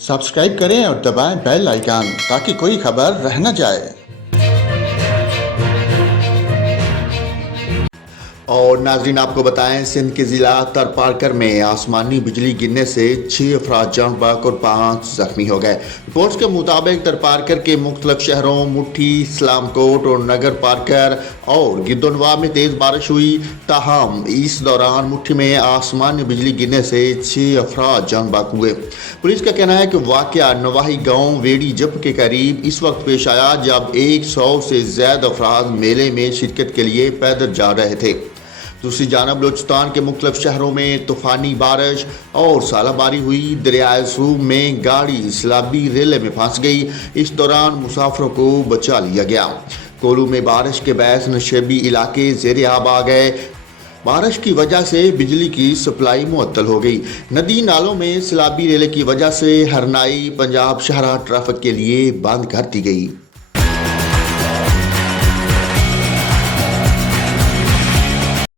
Subscribe करें और दबाएं बेल आइकन ताकि कोई खबर रह न जाए। और नाजरीन आपको बताएं, सिंध के ज़िला तरपारकर में आसमानी बिजली गिरने से 6 अफराद जान बहक और 5 जख्मी हो गए। रिपोर्ट्स के मुताबिक तरपारकर के मुख्तलिफ शहरों मुट्ठी, इस्लामकोट और नगर पारकर और गिद्दोनवा में तेज़ बारिश हुई। ताहम इस दौरान मुट्ठी में आसमानी बिजली गिरने से 6 अफराद जान बहक हुए। पुलिस का कहना है कि वाक़या नवाही गाँव वेड़ी जप के करीब इस वक्त पेश आया जब 100 से ज़्यादा अफराद मेले में शिरकत के लिए पैदल जा रहे थे। दूसरी जानब बलूचिस्तान के मुख्तलिफ शहरों में तूफ़ानी बारिश और सालाबारी हुई। दरियाए सूब में गाड़ी सैलाबी रेले में फंस गई। इस दौरान मुसाफिरों को बचा लिया गया। कोलू में बारिश के बायस नशेबी इलाके ज़ेर आब आ गए। बारिश की वजह से बिजली की सप्लाई मुअत्तल हो गई। नदी नालों में सैलाबी रेले की वजह से हरनाई पंजाब शहरा ट्रैफिक के लिए बंद कर दी गई।